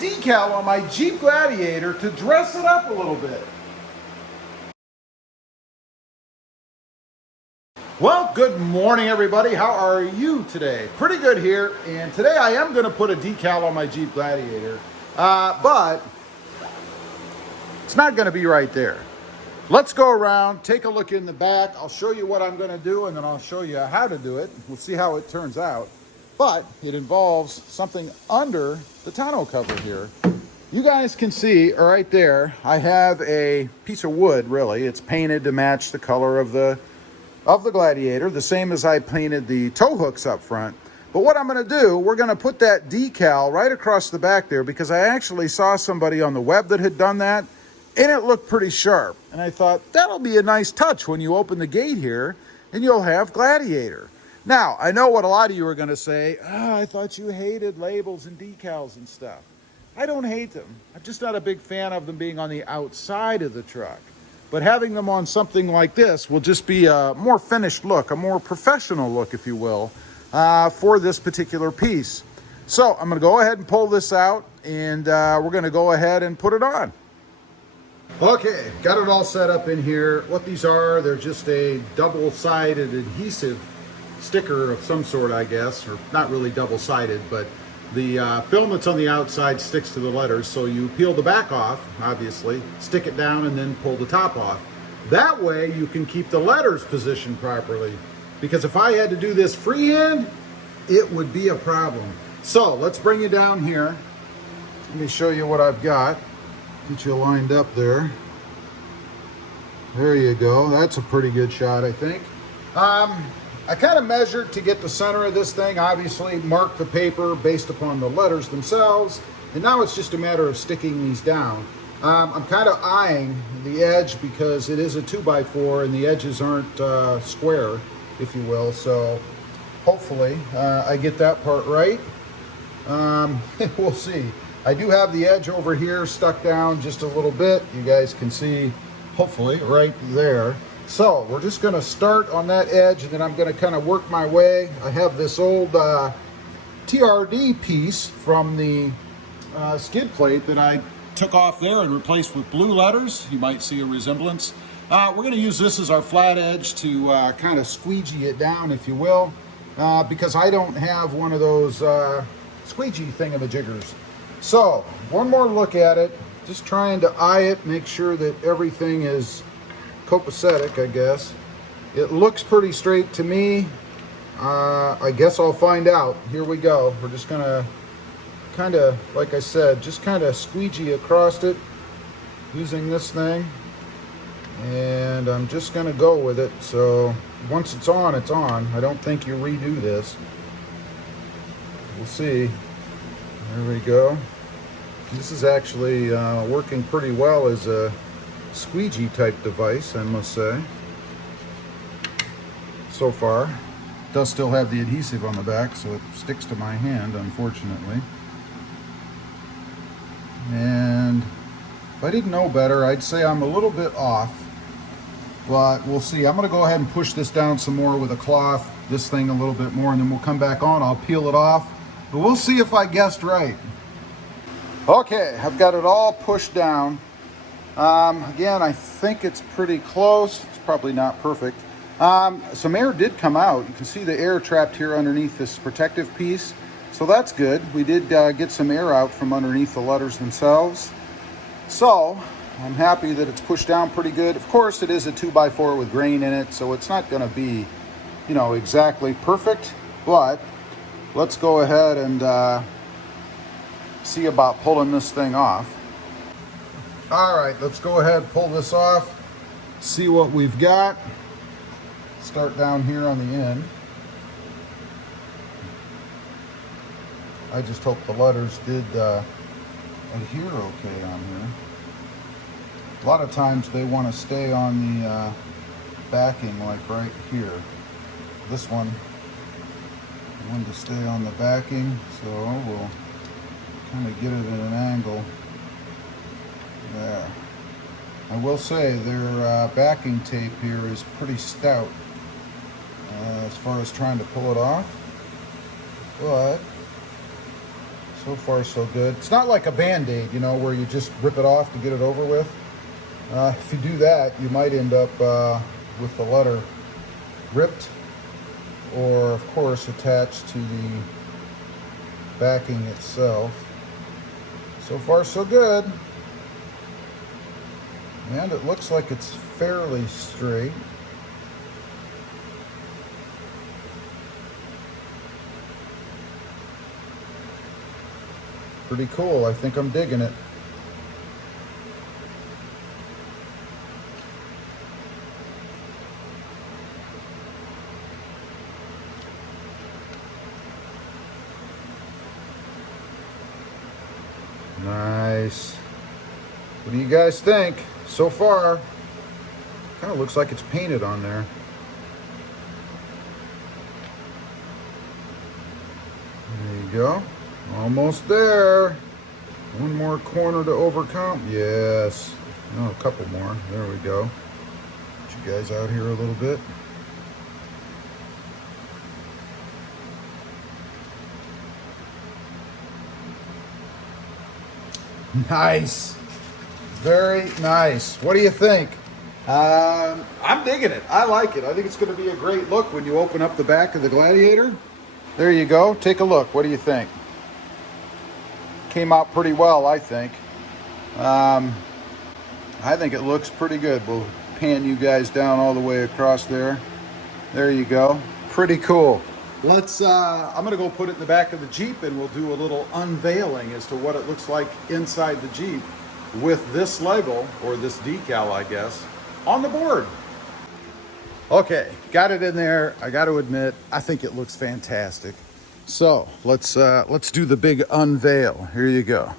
decal on my Jeep Gladiator to dress it up a little bit. Well, good morning everybody. How are you today? Pretty good here. And today I am going to put a decal on my Jeep Gladiator, but it's not going to be right there. Let's go around, take a look in the back. I'll show you what I'm going to do, and then I'll show you how to do it. We'll see how it turns out. But it involves something under the tonneau cover here. You guys can see right there, I have a piece of wood, really. It's painted to match the color of the Gladiator, the same as I painted the tow hooks up front. But what I'm going to do, we're going to put that decal right across the back there, because I actually saw somebody on the web that had done that, and it looked pretty sharp. And I thought, that'll be a nice touch when you open the gate here, and you'll have Gladiator. Now, I know what a lot of you are going to say. Oh, I thought you hated labels and decals and stuff. I don't hate them. I'm just not a big fan of them being on the outside of the truck. But having them on something like this will just be a more finished look, a more professional look, if you will, for this particular piece. So I'm going to go ahead and pull this out, and we're going to go ahead and put it on. Okay, got it all set up in here. What these are, they're just a double-sided adhesive sticker of some sort, I guess, or not really double-sided, but the film that's on the outside sticks to the letters, so you peel the back off, obviously, stick it down, and then pull the top off. That way you can keep the letters positioned properly, because if I had to do this freehand, it would be a problem. So let's bring you down here. Let me show you what I've got. Get you lined up there. There you go. That's a pretty good shot, I think. I kind of measured to get the center of this thing, obviously marked the paper based upon the letters themselves, and now it's just a matter of sticking these down. I'm kind of eyeing the edge because it is a 2x4 and the edges aren't square, if you will, so hopefully I get that part right. We'll see. I do have the edge over here stuck down just a little bit. You guys can see, hopefully, right there. So we're just going to start on that edge, and then I'm going to kind of work my way. I have this old TRD piece from the skid plate that I took off there and replaced with blue letters. You might see a resemblance. We're going to use this as our flat edge to kind of squeegee it down, if you will, because I don't have one of those squeegee thingamajiggers. So one more look at it, just trying to eye it, make sure that everything is copacetic, I guess. It looks pretty straight to me. I guess I'll find out. Here we go. We're just gonna kind of, like I said, just kind of squeegee across it using this thing, and I'm just gonna go with it. So once it's on, it's on. I don't think you redo this. We'll see. There we go. This is actually working pretty well as a squeegee type device, I must say. So far. It does still have the adhesive on the back, so it sticks to my hand, unfortunately. And if I didn't know better, I'd say I'm a little bit off, but we'll see. I'm going to go ahead and push this down some more with a cloth, this thing a little bit more, and then we'll come back on. I'll peel it off, but we'll see if I guessed right. Okay, I've got it all pushed down. Again, I think it's pretty close. It's probably not perfect. Some air did come out. You can see the air trapped here underneath this protective piece. So that's good. We did get some air out from underneath the letters themselves. So I'm happy that it's pushed down pretty good. Of course, it is a 2x4 with grain in it, so it's not going to be, you know, exactly perfect. But let's go ahead and see about pulling this thing off. All right, let's go ahead and pull this off, see what we've got. Start down here on the end. I just hope the letters did adhere okay on here. A lot of times they want to stay on the backing, like right here. This one, I wanted to stay on the backing, so we'll kind of get it at an angle. There. I will say their backing tape here is pretty stout as far as trying to pull it off, but so So far, so good. It's not like a Band-Aid, you know, where you just rip it off to get it over with. If you do that, you might end up with the letter ripped, or of course attached to the backing itself. So far, so good. And it looks like it's fairly straight. Pretty cool. I think I'm digging it. Nice. What do you guys think? So far, kind of looks like it's painted on there. There you go. Almost there. One more corner to overcome. Yes. Oh, a couple more. There we go. Get you guys out here a little bit. Nice. Very nice. What do you think? I'm digging it. I like it. I think it's going to be a great look when you open up the back of the Gladiator. There you go. Take a look. What do you think? Came out pretty well, I think. I think it looks pretty good. We'll pan you guys down all the way across there. There you go. Pretty cool. Let's, I'm going to go put it in the back of the Jeep and we'll do a little unveiling as to what it looks like inside the Jeep with this label, or this decal, I guess, on the board. Okay, got it in there. I got to admit, I think it looks fantastic. So let's do the big unveil. Here you go.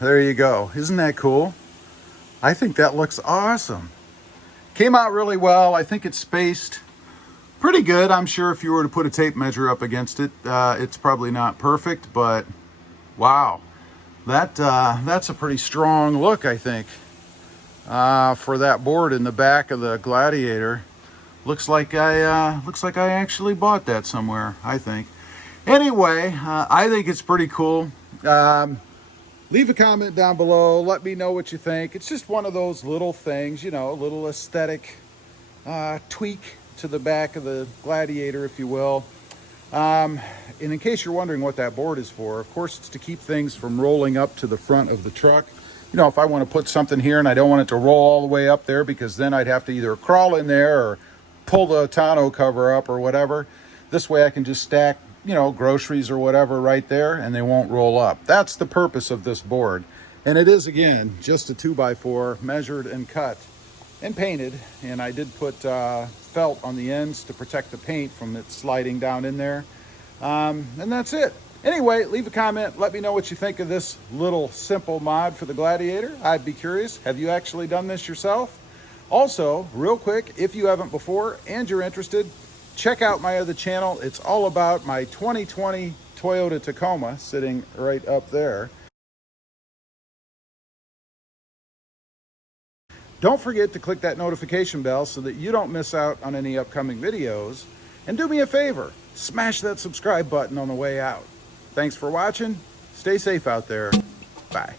There you go. Isn't that cool? I think that looks awesome. Came out really well. I think it's spaced pretty good. I'm sure if you were to put a tape measure up against it, it's probably not perfect, but wow, that's a pretty strong look, I think, for that board in the back of the Gladiator. Looks like I actually bought that somewhere, I think. Anyway, I think it's pretty cool. Leave a comment down below. Let me know what you think. It's just one of those little things, you know, a little aesthetic tweak to the back of the Gladiator, if you will. And in case you're wondering what that board is for, of course, it's to keep things from rolling up to the front of the truck. You know, if I want to put something here and I don't want it to roll all the way up there, because then I'd have to either crawl in there or pull the tonneau cover up or whatever. This way I can just stack, you know, groceries or whatever right there and they won't roll up. That's the purpose of this board. And it is, again, just a 2x4 measured and cut and painted. And I did put felt on the ends to protect the paint from it sliding down in there. And that's it. Anyway, leave a comment. Let me know what you think of this little simple mod for the Gladiator. I'd be curious. Have you actually done this yourself? Also, real quick, if you haven't before and you're interested, check out my other channel. It's all about my 2020 Toyota Tacoma sitting right up there. Don't forget to click that notification bell so that you don't miss out on any upcoming videos. And do me a favor, smash that subscribe button on the way out. Thanks for watching. Stay safe out there. Bye.